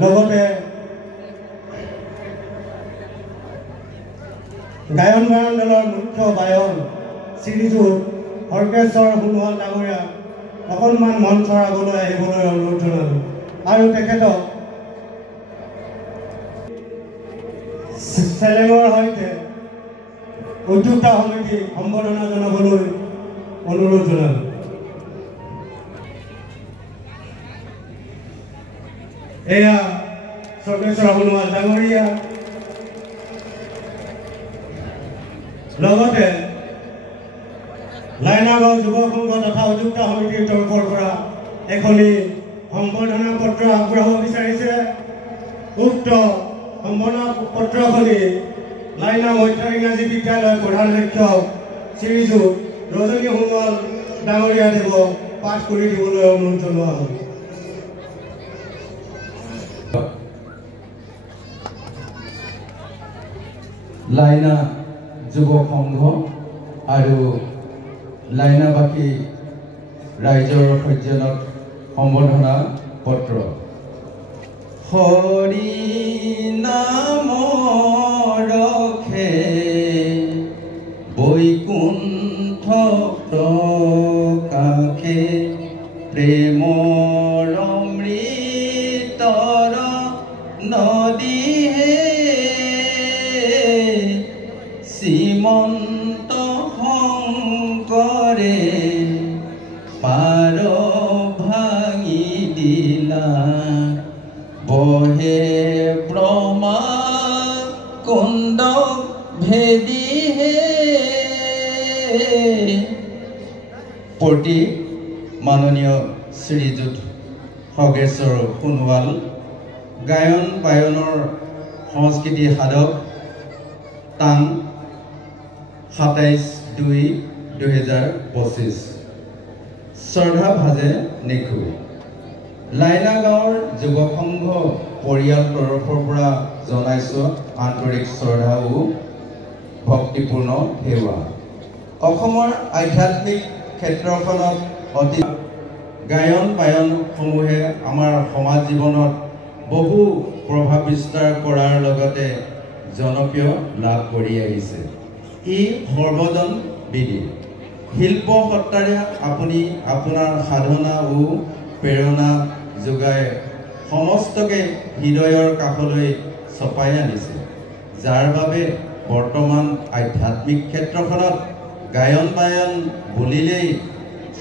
লগতে গায়ন বায়ন দলৰ মুখ্য গায়ন শ্ৰীযুত হৰকেশ্বৰ সোণোৱাল ডাঙৰীয়া অকণমান মঞ্চৰ আগলৈ আহিবলৈ অনুৰোধ জনালোঁ আৰু তেখেতক চেলেঙৰ সৈতে উদ্যোক্তা সমিতি সম্বৰ্ধনা জনাবলৈ অনুৰোধ জনালোঁ। এয়া সৰ্বেশ্বৰ সোণোৱাল ডাঙৰীয়া লগতে লাইনাগাঁও যুৱ সংঘ তথা উদ্যোক্তা সমিতিৰ তৰফৰ পৰা এখনি সম্বৰ্ধনা পত্ৰ আগবঢ়াব বিচাৰিছে। উক্ত সম্বৰ্ধনা পত্ৰখনি লাইনা মধ্য ইংৰাজী বিদ্যালয়ৰ প্ৰধান শিক্ষক শ্ৰীযুত ৰজনী সোণোৱাল ডাঙৰীয়া দেৱ পাঠ কৰি দিবলৈ অনুৰোধ জনোৱা হ'ল। লাইনা যুৱ সংঘ আৰু লাইনাবাসী ৰাইজৰ সজ্জনত সম্বৰ্ধনা পত্ৰ। হৰি নাম ৰখে বৈকুণ্ঠ প্ৰকাশে প্ৰেমৰ অমৃতৰ নদী শ্ৰীমন্ত শংকৰে পাৰ ভাঙি দিলা বহে ব্ৰহ্মা কুণ্ড ভেদি প্ৰতি মাননীয় শ্ৰীযুত হৰকেশ্বৰ সোণোৱাল গায়ন বায়নৰ সংস্কৃতি সাধক টান 27/2/2025 শ্ৰদ্ধা ভাজে নিখু লাইনা গাঁৱৰ যুৱ সংঘ পৰিয়াল তৰফৰ পৰা জনাইছোঁ আন্তৰিক শ্ৰদ্ধা ও ভক্তিপূৰ্ণ সেৱা। অসমৰ আধ্যাত্মিক ক্ষেত্ৰখনত অতি গায়ন বায়নসমূহে আমাৰ সমাজ জীৱনত বহু প্ৰভাৱ বিস্তাৰ কৰাৰ লগতে জনপ্ৰিয় লাভ কৰি আহিছে। ই সৰ্বজন বিধি শিল্প সত্তাৰে আপুনি আপোনাৰ সাধনা ও প্ৰেৰণা যোগাই সমস্তকে হৃদয়ৰ কাষলৈ চপাই আনিছে, যাৰ বাবে বৰ্তমান আধ্যাত্মিক ক্ষেত্ৰখনত গায়ন বায়ন বুলিলেই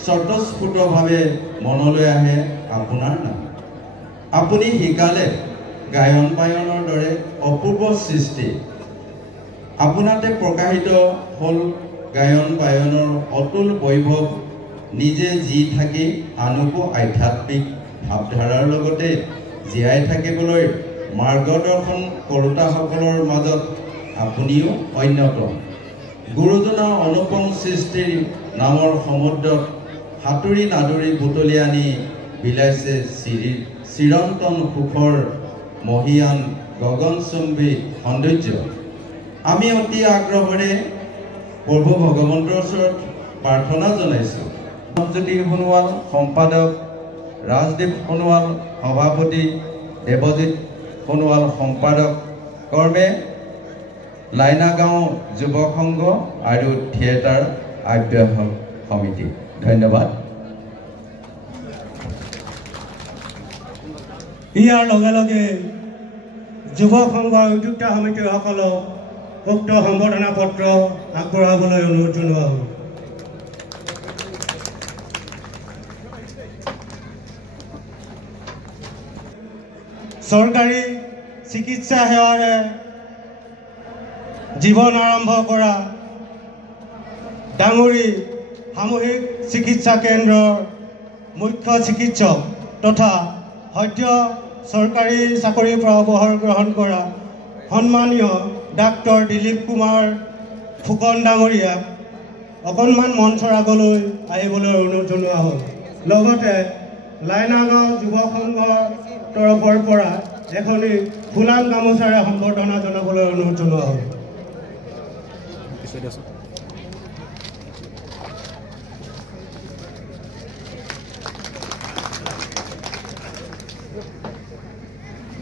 স্বতঃস্ফূৰ্তভাৱে মনলৈ আহে আপোনাৰ নাম। আপুনি শিকালে গায়ন বায়নৰ দৰে অপূৰ্ব সৃষ্টি আপোনাতে প্ৰকাশিত হ'ল গায়ন বায়নৰ অতুল বৈভৱ নিজে জি থাকি আনকো আধ্যাত্মিক ভাৱধাৰাৰ লগতে জীয়াই থাকিবলৈ মাৰ্গদৰ্শন কৰোতাসকলৰ মাজত আপুনিও অন্যতম। গুৰুজনাৰ অনুপম সৃষ্টিৰ নামৰ সমুদ্ৰত সাঁতুৰি নাদুৰি বুটলি আনি বিলাইছে চিৰন্তন সুখৰ মহিয়ান গগনচুম্বী সৌন্দৰ্য। আমি অতি আগ্ৰহেৰে প্ৰভু ভগৱন্তৰ ওচৰত প্ৰাৰ্থনা জনাইছোঁ। জ্যোতি সোণোৱাল সম্পাদক, ৰাজদীপ সোণোৱাল সভাপতি, দেৱজিৎ সোণোৱাল সম্পাদক কৰ্মে লাইনা গাঁও যুৱ সংঘ আৰু থিয়েটাৰ আহ্বায়ক সমিতি। ধন্যবাদ। ইয়াৰ লগে লগে যুৱ সংঘৰ উদ্যোক্তা সমিতিসকলক উক্ত সম্বৰ্ধনা পত্ৰ আগবঢ়াবলৈ অনুৰোধ জনোৱা হ'ল। চৰকাৰী চিকিৎসা সেৱাৰে জীৱন আৰম্ভ কৰা ডাঙৰী সামূহিক চিকিৎসা কেন্দ্ৰৰ মুখ্য চিকিৎসক তথা সদ্য চৰকাৰী চাকৰিৰ পৰা অৱসৰ গ্ৰহণ কৰা সন্মানীয় ডাক্তৰ দিলীপ কুমাৰ ফুকন ডাঙৰীয়াক অকণমান মঞ্চৰ আগলৈ আহিবলৈ অনুৰোধ জনোৱা হ'ল। লগতে লাইনা গাঁও যুৱ সংঘৰ তৰফৰ পৰা এখনি ফুলাম গামোচাৰে সম্বৰ্ধনা জনাবলৈ অনুৰোধ জনোৱা হ'ল।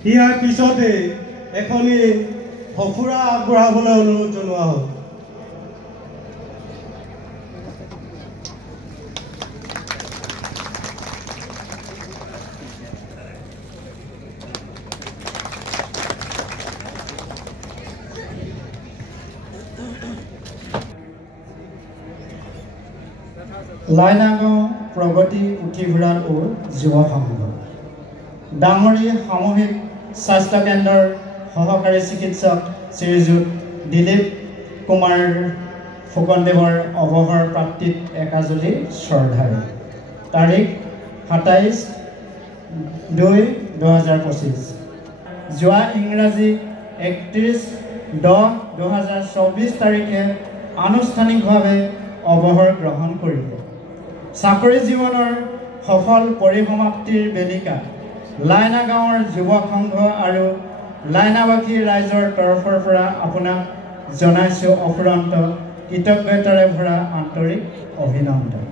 ইয়াৰ পিছতে এখনি সফুৰা আগবঢ়াবলৈ অনুৰোধ জনোৱা হ'ল। লাইনাগাঁও প্ৰগতি পুথিভঁৰাল ও যুৱ সংঘ ডাঙৰী সামূহিক স্বাস্থ্য কেন্দ্ৰৰ সহকাৰী চিকিৎসক শ্ৰীযুত দিলীপ কুমাৰ ফুকনদেৱৰ অৱসৰ প্ৰাপ্তিত একাজলি শ্ৰদ্ধাৰে তাৰিখ 27/2/2025 যোৱা ইংৰাজী 31/10/2024 তাৰিখে আনুষ্ঠানিকভাৱে অৱসৰ গ্ৰহণ কৰিব। চাকৰি জীৱনৰ সফল পৰিসমাপ্তিৰ বেলিকা লাইনাগাঁৱৰ যুৱ সংঘ আৰু লাইনাবাসী ৰাইজৰ তৰফৰ পৰা আপোনাক জনাইছোঁ অফুৰন্ত কৃতজ্ঞতাৰে ভৰা আন্তৰিক অভিনন্দন।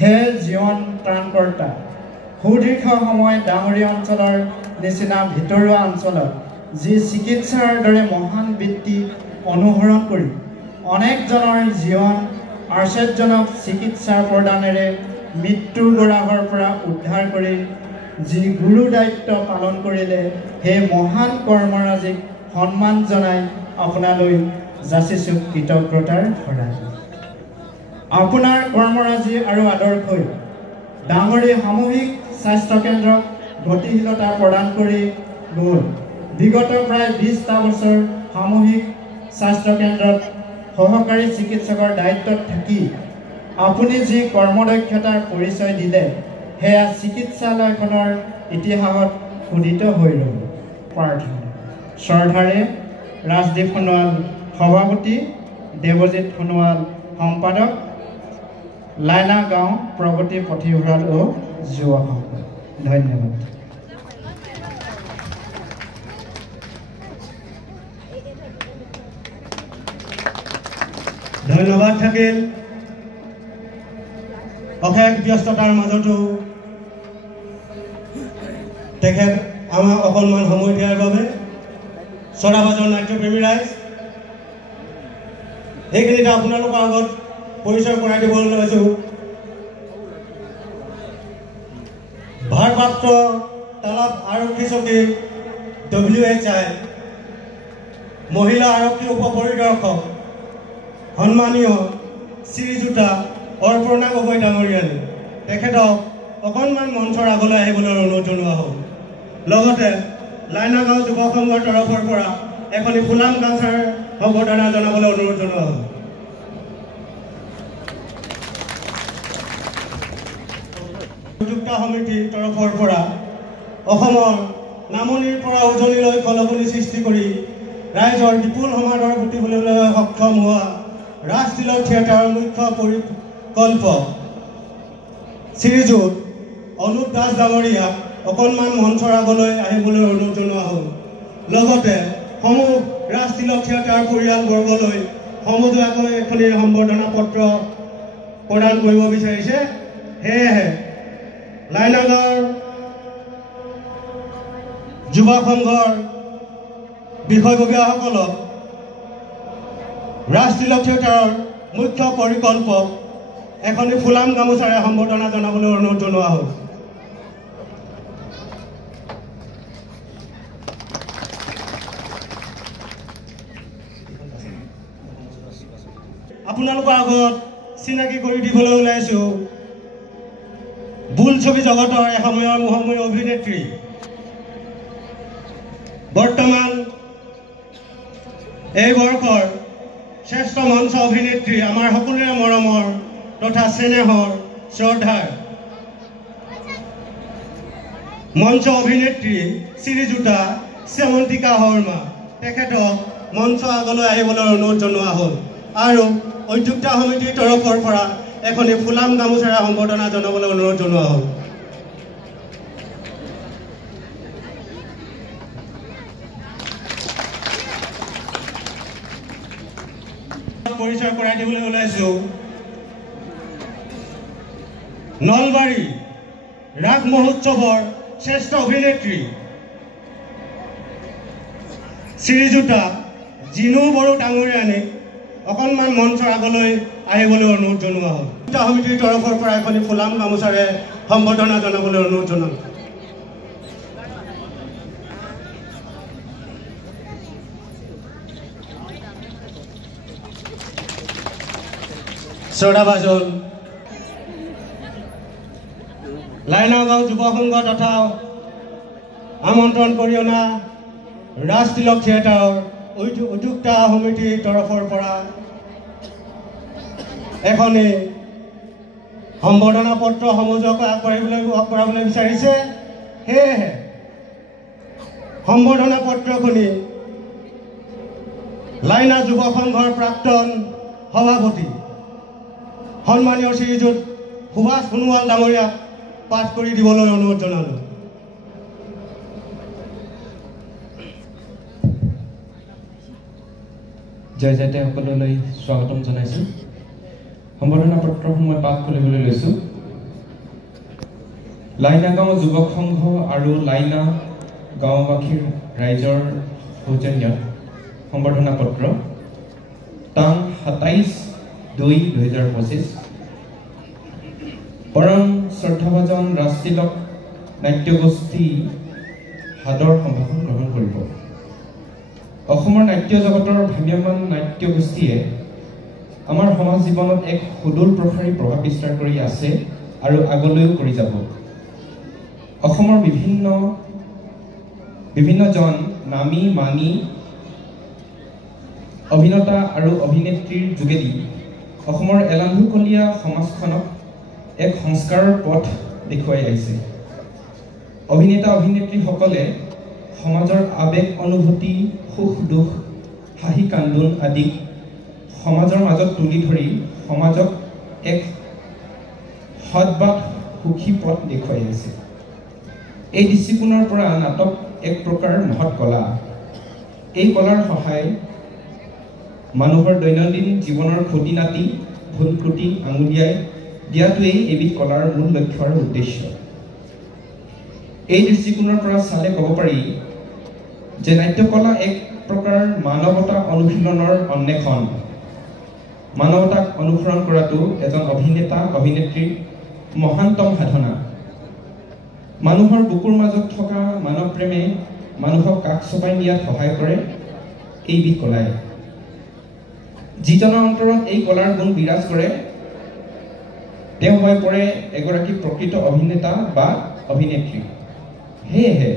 হে জীৱন ত্ৰাণকৰ্তা, সুদীৰ্ঘ সময় ডাঙৰীয়া অঞ্চলৰ নিচিনা ভিতৰুৱা অঞ্চলত যি চিকিৎসাৰ দৰে মহান বৃত্তি অনুসৰণ কৰি অনেকজনৰ জীৱন আশ্চৰ্যজনক চিকিৎসা প্ৰদানেৰে মৃত্যুৰ গৰাহৰ পৰা উদ্ধাৰ কৰি যি গুৰু দায়িত্ব পালন কৰিলে সেই মহান কৰ্মৰাজিক সন্মান জনাই আপোনালৈ যাচিছোঁ কৃতজ্ঞতাৰ শৰাই। আপোনাৰ কৰ্মৰাজি আৰু আদৰ্শই ডাঙৰী সামূহিক স্বাস্থ্য কেন্দ্ৰক গতিশীলতা প্ৰদান কৰি গ'ল। বিগত প্ৰায় 20টা বছৰ সামূহিক স্বাস্থ্য কেন্দ্ৰত সহকাৰী চিকিৎসকৰ দায়িত্বত থাকি আপুনি যি কৰ্মদক্ষতাৰ পৰিচয় দিলে সেয়া চিকিৎসালয়খনৰ ইতিহাসত খোদিত হৈ ৰ'ব। প্ৰাৰ্থনা শ্ৰদ্ধাৰে ৰাজদীপ সোণোৱাল সভাপতি, দেৱজিৎ সোণোৱাল সম্পাদক, লাইনাগাঁও প্ৰগতি পুথিভঁৰাল ও যুৱ সংঘ। ধন্যবাদ। ধন্যবাদ থাকিল। অশেষ ব্যস্ততাৰ মাজতো তেখেত আমাক অকণমান সময় দিয়াৰ বাবে চৰাবাজৰ নাট্যপ্ৰেমী ৰাইজ এইখিনিতে আপোনালোকৰ আগত পৰিচয় কৰাই দিবলৈ লৈছোঁ ভাৰপ্ৰাপ্ত তালাব আৰক্ষী চকী WHI মহিলা আৰক্ষী উপ পৰিদৰ্শক সন্মানীয় শ্ৰীযুতা অৰ্পণা গগৈ ডাঙৰীয়ানী তেখেতক অকণমান মঞ্চৰ আগলৈ আহিবলৈ অনুৰোধ জনোৱা হ'ল। লগতে লাইনাগাঁও যুৱ সংঘৰ তৰফৰ পৰা এখনি ফুলাম গামোচাৰ সম্বৰ্ধনা জনাবলৈ অনুৰোধ জনোৱা হ'ল। উদ্যোক্তা সমিতিৰ তৰফৰ পৰা অসমৰ নামনিৰ পৰা উজনিলৈ খলকনি সৃষ্টি কৰি ৰাইজৰ বিপুল সমাদৰ বুটিবলৈ সক্ষম হোৱা ৰাজতিলক থিয়েটাৰৰ মুখ্য পৰিকল্পক শ্ৰীযুত অনুপ দাস ডাঙৰীয়াক অকণমান মঞ্চৰ আগলৈ আহিবলৈ অনুৰোধ জনোৱা হ'ল। লগতে সমূহ ৰাজতিলক থিয়েটাৰ পৰিয়ালবৰ্গলৈ সমজুৱাকৈ এখনি সম্বৰ্ধনা পত্ৰ প্ৰদান কৰিব বিচাৰিছে। সেয়েহে লাইনাগাঁৱৰ যুৱ সংঘৰ বিষয়ববীয়াসকলক ৰাজতিলক থিয়েটাৰৰ মুখ্য পৰিকল্পক এখনি ফুলাম গামোচাৰে সম্বৰ্ধনা জনাবলৈ অনুৰোধ জনোৱা হ'ল। আপোনালোকৰ আগত চিনাকি কৰি দিবলৈ ওলাইছোঁ বোলছবি জগতৰ এসময়ৰ মুহমূৰ্তি অভিনেত্ৰী, বৰ্তমান এই বৰ্ষৰ শ্ৰেষ্ঠ মঞ্চ অভিনেত্ৰী, আমাৰ সকলোৰে মৰমৰ তথা স্নেহৰ শ্ৰদ্ধাৰ মঞ্চ অভিনেত্ৰী শ্ৰীযুতা শ্যামন্তিকা শৰ্মা তেখেতক মঞ্চ আগলৈ আহিবলৈ অনুৰোধ জনোৱা হ'ল আৰু উদ্যোক্তা সমিতিৰ তৰফৰ পৰা এখনি ফুলাম গামোচাৰে সম্বৰ্ধনা জনাবলৈ অনুৰোধ জনোৱা হ'ল। পৰিচয় কৰাই দিবলৈ ওলাইছোঁ নলবাৰী ৰাস মহোৎসৱৰ শ্ৰেষ্ঠ অভিনেত্ৰী শ্ৰীযুতা জিনু বড়ো ডাঙৰীয়ানীক অকণমান মঞ্চৰ আগলৈ আহিবলৈ অনুৰোধ জনোৱা হ'ল। সমিতিৰ তৰফৰ পৰা এখনি ফুলাম গামোচাৰে সম্বৰ্ধনা জনাবলৈ অনুৰোধ জনাম। শ্ৰদ্ধাভাজন লাইনাগাঁও যুৱ সংঘ তথা আমন্ত্ৰণ কৰি অনা ৰাজতিলক থিয়েটাৰৰ উদ্যোক্তা সমিতিৰ তৰফৰ পৰা এখনি সম্বৰ্ধনা পত্ৰ সমাজক আগবঢ়াবলৈ বিচাৰিছে। সেয়েহে সম্বৰ্ধনা পত্ৰখনি লাইনা যুৱ সংঘৰ প্ৰাক্তন সভাপতি সন্মানীয় শ্ৰীযুত সুভাষ সোণোৱাল ডাঙৰীয়াক পাঠ কৰি দিবলৈ অনুৰোধ জনালোঁ। জয় জয়তে সকললৈ স্বাগতম জনাইছোঁ। সম্বৰ্ধনা পত্ৰখন মই পাঠ কৰিবলৈ লৈছোঁ। লাইনা গাঁও যুৱক সংঘ আৰু লাইনা গাঁওবাসীৰ ৰাইজৰ সৌজন্যত সম্বৰ্ধনা পত্ৰ টাং 27/2/2025 পৰম শ্ৰদ্ধাভাজন ৰাজতিলক নাট্যগোষ্ঠী সাদৰ সম্ভাষণ গ্ৰহণ কৰিব। অসমৰ নাট্য জগতৰ ভ্ৰাম্যমান নাট্যগোষ্ঠীয়ে আমাৰ সমাজ জীৱনত এক সুদূৰ প্ৰসাৰী প্ৰভাৱ বিস্তাৰ কৰি আছে আৰু আগলৈও কৰি যাব। অসমৰ বিভিন্নজন নামী মানি অভিনেতা আৰু অভিনেত্ৰীৰ যোগেদি অসমৰ এলান্ধুকলীয়া সমাজখনক এক সংস্কাৰৰ পথ দেখুৱাই আহিছে। অভিনেতা অভিনেত্ৰীসকলে সমাজৰ আৱেগ অনুভূতি সুখ দুখ হাঁহি কান্দোন আদি সমাজৰ মাজত তুলি ধৰি সমাজক এক সৎ বা সুখী পথ দেখুৱাই আহিছে। এই দৃষ্টিকোণৰ পৰা নাটক এক প্ৰকাৰ মহৎ কলা। এই কলাৰ সহায় মানুহৰ দৈনন্দিন জীৱনৰ খুঁটি নাটি ভুল ত্ৰুটি আঙুলিয়াই দিয়াটোৱেই এবিধ কলাৰ মূল লক্ষ্য আৰু উদ্দেশ্য। এই দৃষ্টিকোণৰ পৰা চালে ক'ব পাৰি যে নাট্যকলা এক প্ৰকাৰ মানৱতা অনুশীলনৰ অন্বেষণ। মানৱতাক অনুসৰণ কৰাটো এজন অভিনেতা অভিনেত্ৰীৰ মহানতম সাধনা। মানুহৰ বুকুৰ মাজত থকা মানৱ প্ৰেমে মানুহক কাষ চপাই নিয়াত সহায় কৰে এইবিধ কলাই। যিজনৰ অন্তৰত এই কলাৰ গুণ বিৰাজ কৰে তেওঁ হৈ পৰে এগৰাকী প্ৰকৃত অভিনেতা বা অভিনেত্ৰী। সেয়েহে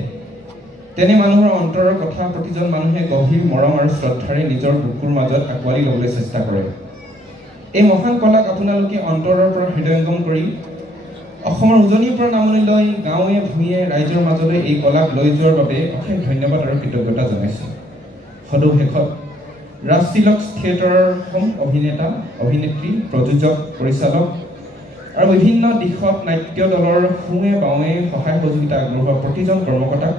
তেনে মানুহৰ অন্তৰৰ কথা প্ৰতিজন মানুহে গভীৰ মৰম আৰু শ্ৰদ্ধাৰে নিজৰ বুকুৰ মাজত আঁকোৱালি ল'বলৈ চেষ্টা কৰে। এই মহান কলাক আপোনালোকে অন্তৰৰ পৰা হৃদয়ংগম কৰি অসমৰ উজনিৰ পৰা নামনিলৈ গাঁৱে ভূঞে ৰাইজৰ মাজলৈ এই কলাক লৈ যোৱাৰ বাবে অশেষ ধন্যবাদ আৰু কৃতজ্ঞতা জনাইছোঁ। সদৌ শেষত ৰাজতিলক থিয়েটাৰৰ অভিনেতা অভিনেত্ৰী প্ৰযোজক পৰিচালক আৰু বিভিন্ন দিশত নাট্য দলৰ সোঁৱে বাওঁৱে সহায় সহযোগিতা আগবঢ়োৱা প্ৰতিজন কৰ্মকৰ্তাক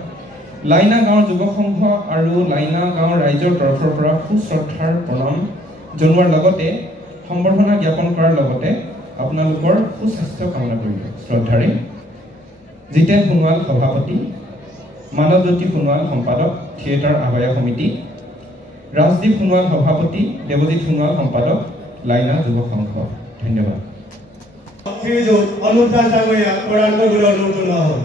লাইনা গাঁৱৰ যুৱ সংঘ আৰু লাইনা গাঁৱৰ ৰাইজৰ তৰফৰ পৰা সুশ্ৰদ্ধাৰ প্ৰণাম জনোৱাৰ লগতে সম্বৰ্ধনা জ্ঞাপন কৰাৰ লগতে আপোনালোকৰ সুস্বাস্থ্য কামনা কৰিলোঁ। শ্ৰদ্ধাৰে জিতেন সোণোৱাল সভাপতি, মানৱজ্যোতি সোণোৱাল সম্পাদক থিয়েটাৰ আহ্বায়ক সমিতি, ৰাজদীপ সোণোৱাল সভাপতি, দেৱজিৎ সোণোৱাল সম্পাদক লাইনা যুৱ সংঘ। ধন্যবাদ। অনুদান ডাঙৰীয়াক প্ৰদান কৰিবলৈ অনুৰোধ জনোৱা হ'ল।